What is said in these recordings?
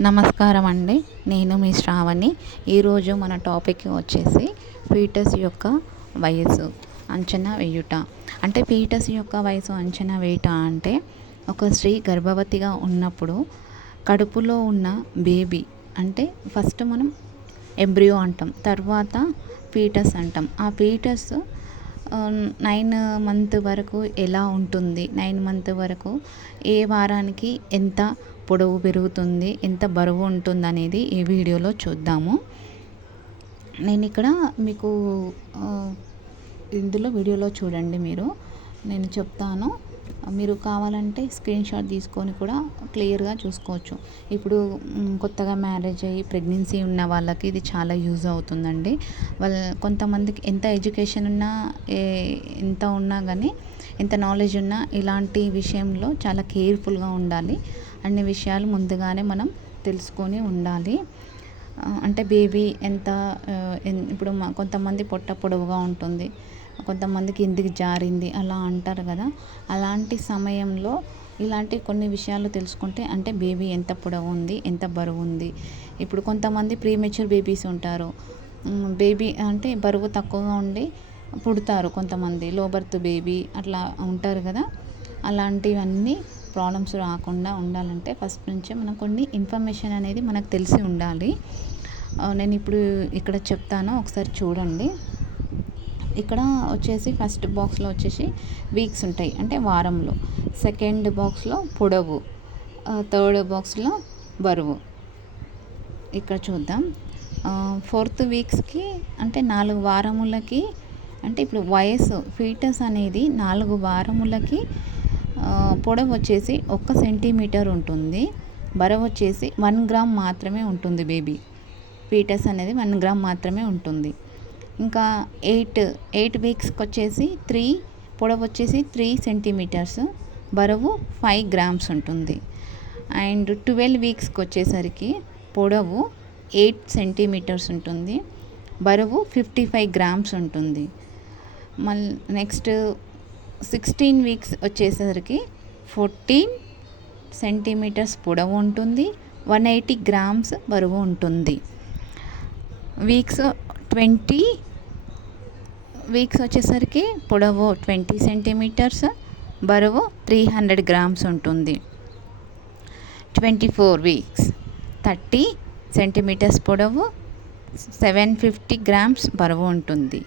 నమస్కారం అండి. నేను మీ శ్రావణి. ఈరోజు మన టాపిక్ వచ్చేసి ఫీటస్ యొక్క వయసు అంచనా వేయుట. అంటే ఫీటస్ యొక్క వయసు అంచనా వేయుట అంటే ఒక స్త్రీ గర్భవతిగా ఉన్నప్పుడు కడుపులో ఉన్న బేబీ అంటే ఫస్ట్ మనం ఎంబ్రియో అంటాం, తర్వాత ఫీటస్ అంటాం. ఆ ఫీటస్ 9 మంత్ వరకు ఎలా ఉంటుంది, 9 మంత్ వరకు ఏ వారానికి ఎంత పొడవు పెరుగుతుంది, ఎంత బరువు ఉంటుంది అనేది ఈ వీడియోలో చూద్దాము. నేను ఇక్కడ మీకు ఇందులో వీడియోలో చూడండి, నేను చెప్తాను. మీరు కావాలంటే స్క్రీన్ షాట్ తీసుకొని కూడా క్లియర్గా చూసుకోవచ్చు. ఇప్పుడు కొత్తగా మ్యారేజ్ అయ్యి ప్రెగ్నెన్సీ ఉన్న వాళ్ళకి ఇది చాలా యూజ్ అవుతుందండి. కొంతమందికి ఎంత ఎడ్యుకేషన్ ఉన్నా, ఎంత ఉన్నా కానీ, ఎంత నాలెడ్జ్ ఉన్నా ఇలాంటి విషయంలో చాలా కేర్ఫుల్గా ఉండాలి. అన్ని విషయాలు ముందుగానే మనం తెలుసుకొని ఉండాలి. అంటే బేబీ ఎంత ఇప్పుడు కొంతమంది పొట్ట పొడవుగా ఉంటుంది, కొంతమంది కిందికి జారింది అలా అంటారు కదా. అలాంటి సమయంలో ఇలాంటి కొన్ని విషయాలు తెలుసుకుంటే, అంటే బేబీ ఎంత పొడవు ఉంది, ఎంత బరువు ఉంది. ఇప్పుడు కొంతమంది ప్రీమెచ్యూర్ బేబీస్ ఉంటారు. బేబీ అంటే బరువు తక్కువగా ఉండి పుడతారు. కొంతమంది లో బర్త్ బేబీ అట్లా ఉంటారు కదా. అలాంటివన్నీ ప్రాబ్లమ్స్ రాకుండా ఉండాలంటే ఫస్ట్ నుంచే మనం కొన్ని ఇన్ఫర్మేషన్ అనేది మనకు తెలిసి ఉండాలి. నేను ఇప్పుడు ఇక్కడ చెప్తాను, ఒకసారి చూడండి. ఇక్కడ వచ్చేసి ఫస్ట్ బాక్స్లో వచ్చేసి వీక్స్ ఉంటాయి, అంటే వారంలో. సెకండ్ బాక్స్లో పొడవు, థర్డ్ బాక్స్లో బరువు. ఇక్కడ చూద్దాం. 4th వీక్స్కి అంటే 4 వారములకి, అంటే ఇప్పుడు వయసు ఫీటస్ అనేది 4 వారములకి పొడవు వచ్చేసి 1 సెంటీమీటర్ ఉంటుంది. బరువు వచ్చేసి 1 గ్రామ్ మాత్రమే ఉంటుంది. బేబీ ఫీటస్ అనేది 1 గ్రామ్ మాత్రమే ఉంటుంది. ఇంకా 8 వీక్స్కి వచ్చేసి పొడవు వచ్చేసి 3 సెంటీమీటర్స్, బరువు 5 గ్రామ్స్ ఉంటుంది. అండ్ 12 వీక్స్కి వచ్చేసరికి పొడవు 8 సెంటీమీటర్స్ ఉంటుంది, బరువు 55 గ్రామ్స్ ఉంటుంది. నెక్స్ట్ 16 వీక్స్ వచ్చేసరికి 14 సెంటీమీటర్స్ పొడవు ఉంటుంది, 180 గ్రామ్స్ బరువు ఉంటుంది. 20 వీక్స్ వచ్చేసరికి పొడవు 20 సెంటీమీటర్స్, బరువు 300 గ్రామ్స్ ఉంటుంది. 24 వీక్స్ 30 సెంటీమీటర్స్ పొడవు, 750 గ్రామ్స్ బరువు ఉంటుంది.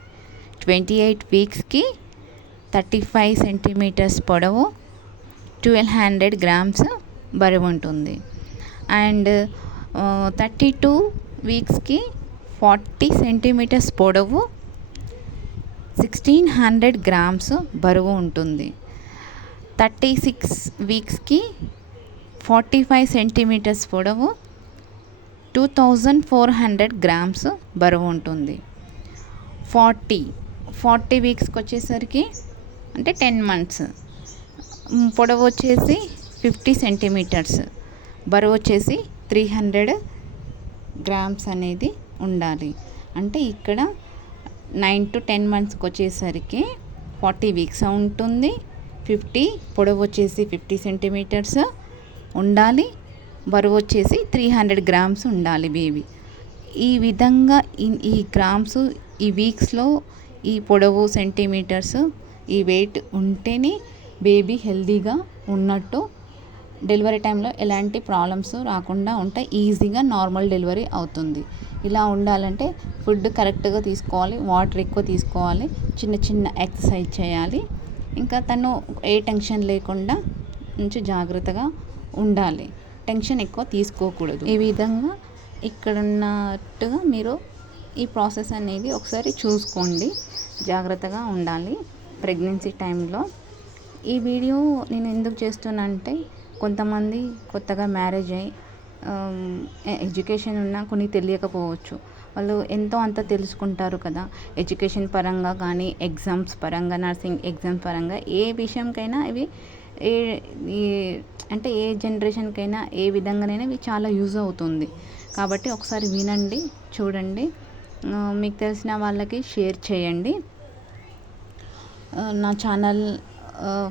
28 వీక్స్కి 35 సెంటీమీటర్స్ పొడవు, 1200 గ్రామ్స్ బరువు ఉంటుంది. అండ్ 32 వీక్స్కి 40 సెంటీమీటర్స్ పొడవు, 1600 గ్రామ్స్ బరువు ఉంటుంది. 36 వీక్స్కి 45 సెంటీమీటర్స్ పొడవు, 2400 గ్రామ్స్ బరువు ఉంటుంది. 40 వీక్స్కి వచ్చేసరికి అంటే 10 మంత్స్, పొడవు వచ్చేసి 50 సెంటీమీటర్స్, బరువు వచ్చేసి 300 గ్రామ్స్ అనేది ఉండాలి. అంటే ఇక్కడ 9 to 10 మంత్స్కి వచ్చేసరికి 40 వీక్స్ ఉంటుంది. పొడవు వచ్చేసి 50 సెంటీమీటర్స్ ఉండాలి, బరువు వచ్చేసి 300 గ్రామ్స్ ఉండాలి బేబీ. ఈ విధంగా ఈ గ్రామ్స్, ఈ వీక్స్లో ఈ పొడవు సెంటీమీటర్స్, ఈ వెయిట్ ఉంటేనే బేబీ హెల్తీగా ఉన్నట్టు. డెలివరీ టైంలో ఎలాంటి ప్రాబ్లమ్స్ రాకుండా ఉంటాయి, ఈజీగా నార్మల్ డెలివరీ అవుతుంది. ఇలా ఉండాలంటే ఫుడ్ కరెక్ట్గా తీసుకోవాలి, వాటర్ ఎక్కువ తీసుకోవాలి, చిన్న చిన్న ఎక్సర్సైజ్ చేయాలి. ఇంకా తను ఏ టెన్షన్ లేకుండా నుంచి జాగ్రత్తగా ఉండాలి, టెన్షన్ ఎక్కువ తీసుకోకూడదు. ఈ విధంగా ఇక్కడ ఉన్నట్టుగా మీరు ఈ ప్రాసెస్ అనేది ఒకసారి చూసుకోండి. జాగ్రత్తగా ఉండాలి ప్రెగ్నెన్సీ టైంలో. ఈ వీడియో నేను ఎందుకు చేస్తున్నానంటే, కొంతమంది కొత్తగా మ్యారేజ్ అయ్యి ఎడ్యుకేషన్ ఉన్నా కొన్ని తెలియకపోవచ్చు. వాళ్ళు ఎంతో అంత తెలుసుకుంటారు కదా, ఎడ్యుకేషన్ పరంగా కానీ, ఎగ్జామ్స్ పరంగా, నర్సింగ్ ఎగ్జామ్స్ పరంగా, ఏ విషయంకైనా ఇవి అంటే ఏ జనరేషన్కైనా ఏ విధంగానైనా ఇవి చాలా యూజ్ అవుతుంది. కాబట్టి ఒకసారి వినండి, చూడండి, మీకు తెలిసిన వాళ్ళకి షేర్ చేయండి. నా ఛానల్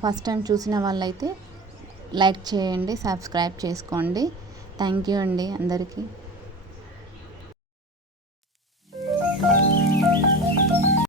ఫస్ట్ టైం చూసిన వాళ్ళైతే లైక్ చేయండి, సబ్స్క్రైబ్ చేసుకోండి. థ్యాంక్ యూ అండి అందరికీ.